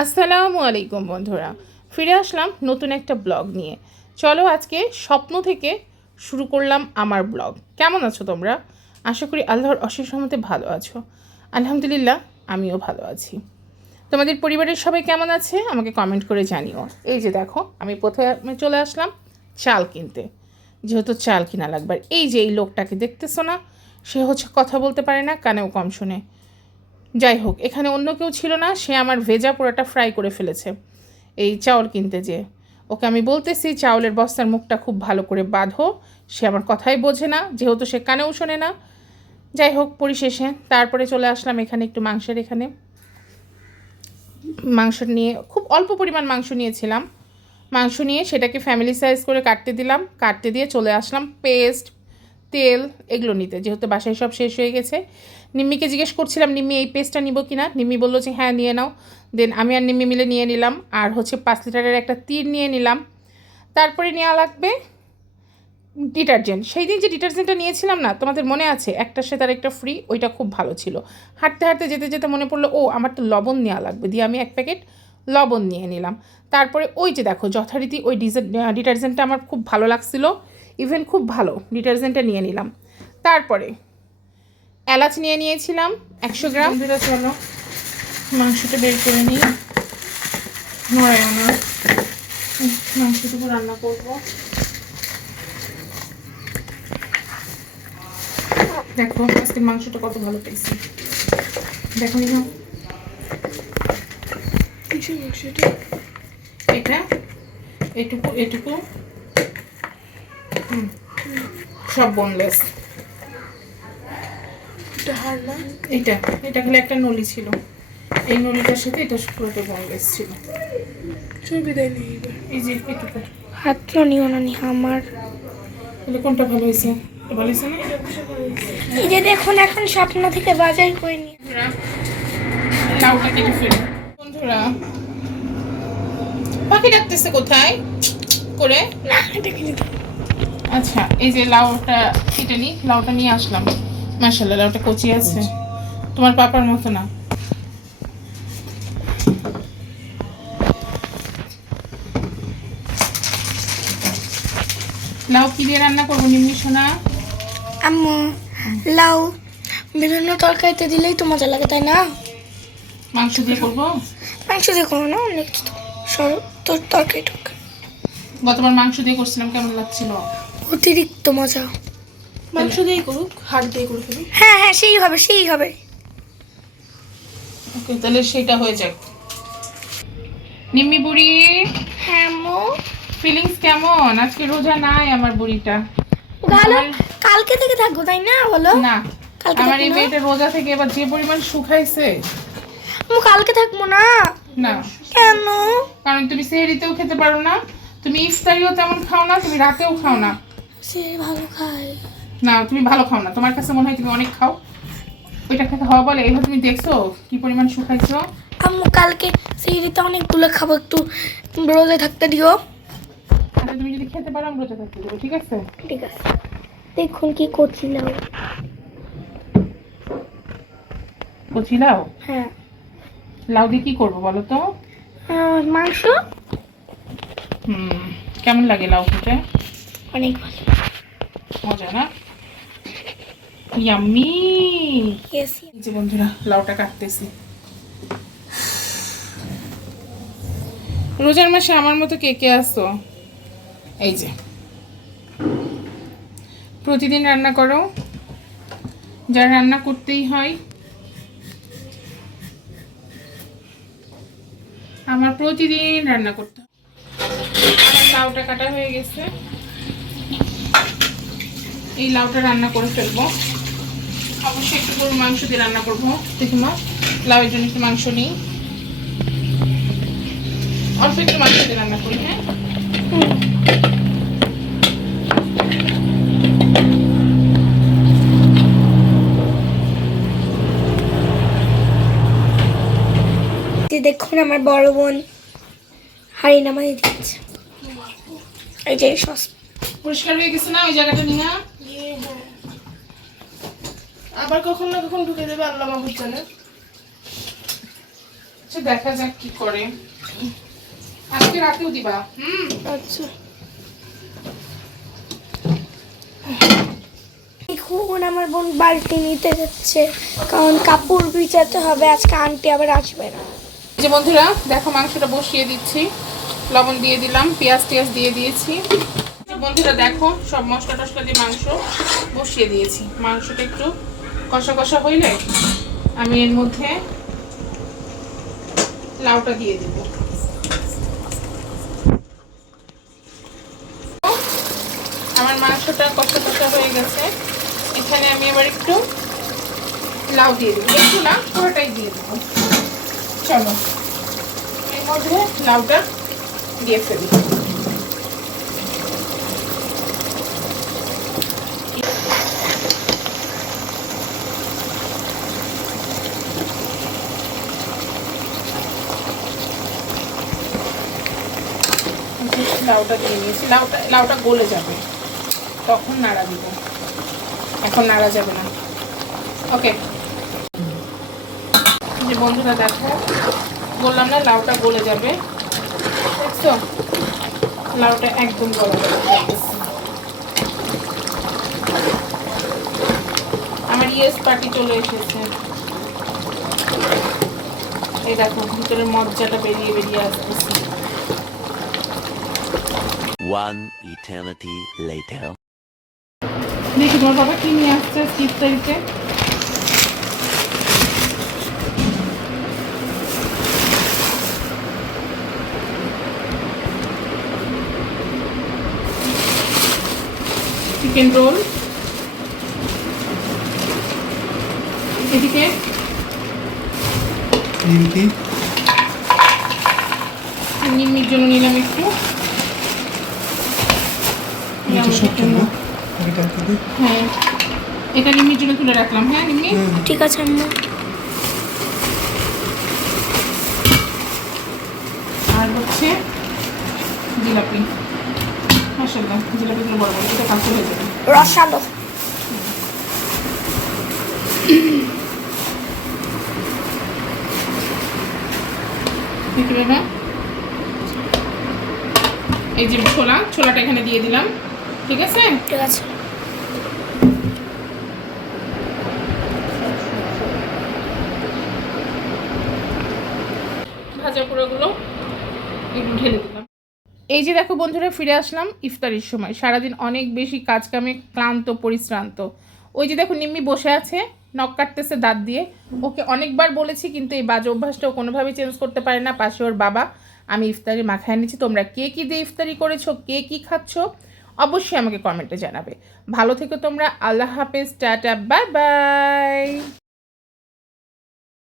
আসসালামু আলাইকুম বন্ধুরা, ফিরে আসলাম নতুন একটা ব্লগ নিয়ে। চলো আজকে স্বপ্ন থেকে শুরু করলাম আমার ব্লগ। কেমন আছো তোমরা? আশা করি আল্লাহর অশেষ রহমতে ভালো আছো। আলহামদুলিল্লাহ, আমিও ভালো আছি। তোমাদের পরিবারের সবাই কেমন আছে আমাকে কমেন্ট করে জানিও। এই যে দেখো, আমি প্রথমে চলে আসলাম চাল কিনতে, যেহেতু চাল কিনা লাগবে। এই যে এই লোকটাকে দেখতেছো না, সে হচ্ছে কথা বলতে পারে না, কানেও কম শোনে। যাই হোক, এখানে অন্য কেউ ছিল না, সে আমার ভেজা পোড়াটা ফ্রাই করে ফেলেছে এই চাউল কিনতে যেয়ে। ওকে আমি বলতেছি চাউলের বস্তার মুখটা খুব ভালো করে বাঁধো, সে আমার কথাই বোঝে না, যেহেতু সে কানেও শোনে না। যাই হোক, পরিশেষে তারপরে চলে আসলাম এখানে একটু মাংসের এখানে। মাংস নিয়ে খুব অল্প পরিমাণ মাংস নিয়েছিলাম। মাংস নিয়ে সেটাকে ফ্যামিলি সাইজ করে কাটতে দিলাম, কাটতে দিয়ে চলে আসলাম পেস্ট, তেল এগুলো নিতে, যেহেতু বাসায় সব শেষ হয়ে গেছে। নিম্মিকে জিজ্ঞেস করছিলাম নিম্মি এই পেস্টটা নিব কি না। নিম্মি বললো যে হ্যাঁ নিয়ে নাও। দেন আমি আর নিম্মি মিলে নিয়ে নিলাম। আর হচ্ছে 5 লিটারের একটা তীর নিয়ে নিলাম। তারপরে নেওয়া লাগবে ডিটারজেন্ট। সেই দিন যে ডিটারজেন্টটা নিয়েছিলাম না, তোমাদের মনে আছে, একটার সাথে আর একটা ফ্রি, ওইটা খুব ভালো ছিল। হাঁটতে হাঁটতে যেতে যেতে মনে পড়লো ও আমার তো লবণ নেওয়া লাগবে, দিয়ে আমি 1 প্যাকেট লবণ নিয়ে নিলাম। তারপরে ওই যে দেখো যথারীতি ওই ডিটারজেন্টটা আমার খুব ভালো লাগছিলো, ইভেন খুব ভালো ডিটারজেন্টটা নিয়ে নিলাম। তারপরে এলাচ নিয়ে নিয়েছিলাম 100 গ্রাম। চলো মাংসটা বের করে নিই, নড়াই না, মাংসটুকু রান্না করবো। দেখো আজকে মাংসটা কত ভালো পেয়েছি, দেখো নি এটা এটুকু এটুকু সব বোনলেস। এটা এটা খালি একটা নলি ছিল, এই নলিটার সাথে এটা পুরোটা বোনলেস ছিল। এই যে এটুকু হাত নিও না নি আমার। কোনটা ভালো হয়েছে? ভালো হয়েছে না? এই যে দেখুন এখন স্বপ্ন থেকে বাজার করে নিয়ে লাউটা কেটে ফেলো বন্ধুরা। পাখি ডাকতেছে কোথায় করে। আচ্ছা, এই যে লাউটা কেটে নিই, লাউটা নিয়ে আসলাম। মাশাআল্লাহ, লাউটা কচি আছে, তোমার পাপার মতো না। লাউ কি দিয়ে রান্না করবো নিম্নি সোনা? আম্মু লাউ বিভিন্ন তরকারিতে দিলেই তো মজা লাগে, তাই না? মাংস দিয়ে করবো? মাংস দিয়ে করো না, অনেক তোর তরকারি গতবার মাংস দিয়ে করছিলাম, কেমন লাগছিল? অতিরিক্ত মজা। মাংস দিয়ে করুক, হাড় দিয়ে করে ফেলি। হ্যাঁ হ্যাঁ, সেই হবে সেই হবে। ওকে, তাহলে সেটা হয়ে যাক। নিম্মি বুড়ি, হ্যাঁ আম্মু। ফিলিংস কেমন? আজকে রোজা নাই আমার বুড়িটা। ভালো, কালকে থেকে থাকবো তাই না? বলো না, আমার এই মেয়েটা রোজা থেকে এবার যে পরিমাণ শুকাইছে। আম্মু কালকে থাকবো না। না কেন? কারণ তুমি সেহরিতেও খেতে পারো না, তুমি ইফতারিও তেমন খাও না, তুমি রাতেও খাও না। সে ভালো খায় না, তুমি ভালো খাও না, তোমার কাছে মনে হয় তুমি অনেক খাও। ওইটা খেতে হওয়া বলে? এইভাবে তুমি দেখছো কি পরিমাণ শুকাইছো। আম্মু কালকে সেহরিতে অনেকগুলো খাবো, একটু রোজে থাকতে দিও। আচ্ছা, তুমি যদি খেতে পারো আমি রোজা থাকতে দেবো, ঠিক আছে? ঠিক আছে। দেখুন কি করছিলাম। কচি লাউ? হ্যাঁ। লাউ দিয়ে কি করবো বলো তো? মাংস। কেমন লাগে লাউ খেতে? অনেক ভালো, মজা না? ইয়াম্মি। এই যে বন্ধুরা, লাউটা কাটতেছি। রোজার মাসে আমার মতো কে কে আসো? এই যে প্রতিদিন রান্না করো, যার রান্না করতেই হয়। আমার প্রতিদিন রান্না করতে হয়। আমার লাউটা কাটা হয়ে গেছে, এই লাউটা রান্না করে ফেলবো। অবশ্যই একটু গরুর মাংস দিয়ে রান্না করবো। দেখুন মা, লাউয়ের জন্য একটু মাংস নিই, অল্প একটু মাংস দিয়ে রান্না করি। হ্যাঁ, দেখুন আমার বড় বোন হাড়ি নামাই দিচ্ছে। এই যে সস পরিষ্কার হয়ে গেছে না ওই জায়গাটা নিয়ে? আবার কখন না কখন ঢুকে দেবে আল্লাহ মাহবুব জানে। আচ্ছা দেখা যাক কি করে, আজকে রাতেও দিবা? আচ্ছা এখন আমার বোন বালতি নিতে যাচ্ছে, কারণ কাপড় ভিজাতে হবে, আজকে আন্টি আবার আসবে না। যে বন্ধুরা দেখো মাংসটা বসিয়ে দিচ্ছি, লবণ দিয়ে দিলাম, পেঁয়াজ টিয়াজ দিয়ে দিয়েছি। বন্ধুরা দেখো সব মশলা টশলা দিয়ে মাংস বসিয়ে দিয়েছি। মাংসটা একটু কষা কষা হইলে আমি এর মধ্যে লাউটা দিয়ে দেব। আমার মাংসটা কষা কষা হয়ে গেছে, এখানে আমি আবার একটু লাউ দিয়ে দেবো, একটু না পুরোটাই দিয়ে দেবো। চলো এর মধ্যে লাউটা দিয়ে ফেলি। লাউটা দিয়ে নিয়েছি, লাউটা গলে যাবে তখন নাড়া দিব, এখন নাড়া যাবে না। ওকে যে বন্ধুরা দেখো বললাম না লাউটা গলে যাবে, দেখছো লাউটা একদম গলে যাবে। আমার ইয়েস পার্টি চলে এসেছে, এই দেখো ভিতরের মজ্জাটা বেরিয়ে বেরিয়ে আসতেছে। One eternity later. দেখি তোমার বাবা কি নিয়ে আসছে ইফতারিতে। চিকেন রোল, এদিকে নিম্মির জন্য নিলাম একটু, হ্যাঁ এটা নিম্মির জন্য তুলে রাখলাম। হ্যাঁ নিম্মি ঠিক আছে আম্মু। আর হচ্ছে জিলাপি, মাশাআল্লাহ জিলাপিগুলো বড় বড়, এটা কাঁচা হয়ে যাবে। রসালো দেখি বাবা, এই যে ছোলাটা এখানে দিয়ে দিলাম, ঠিক আছে? ঠিক আছে। ভাজা পোড়াগুলো একটু ঢেলে দিলাম। এই যে দেখো বন্ধুরা ফিরে আসলাম ইফতারির সময়, সারাদিন অনেক বেশি কাজ কামে ক্লান্ত পরিশ্রান্ত। ওই যে দেখো নিম্মি বসে আছে, নখ কাটতেছে দাঁত দিয়ে। ওকে অনেকবার বলেছি কিন্তু এই বাজে অভ্যাসটা ও কোনোভাবেই চেঞ্জ করতে পারে না। পাশে ওর বাবা, আমি ইফতারি মাখায় নিচ্ছি। তোমরা কে কী দিয়ে ইফতারি করেছো, কে কী খাচ্ছ অবশ্যই আমাকে কমেন্টে জানাবে। ভালো থেকো তোমরা, আল্লাহ হাফেজ, টাটা, বাই বাই।